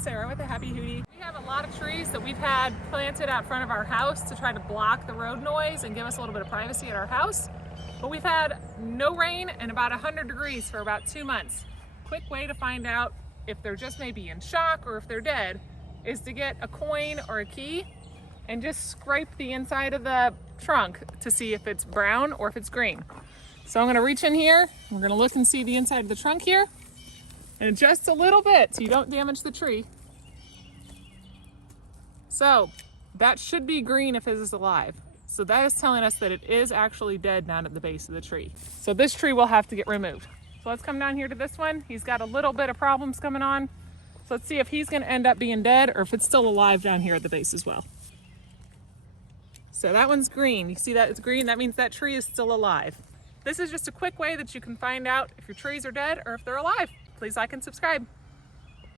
Sarah with a Happy Hootie. We have a lot of trees that we've had planted out front of our house to try to block the road noise and give us a little bit of privacy at our house. But we've had no rain and about 100 degrees for about 2 months. Quick way to find out if they're just maybe in shock or if they're dead is to get a coin or a key and just scrape the inside of the trunk to see if it's brown or if it's green. So I'm gonna reach in here, we're gonna look and see the inside of the trunk here, and just a little bit so you don't damage the tree. So that should be green if it is alive. So that is telling us that it is actually dead down at the base of the tree. So this tree will have to get removed. So let's come down here to this one. He's got a little bit of problems coming on. So let's see if he's gonna end up being dead or if it's still alive down here at the base as well. So that one's green. You see that it's green? That means that tree is still alive. This is just a quick way that you can find out if your trees are dead or if they're alive. Please like and subscribe.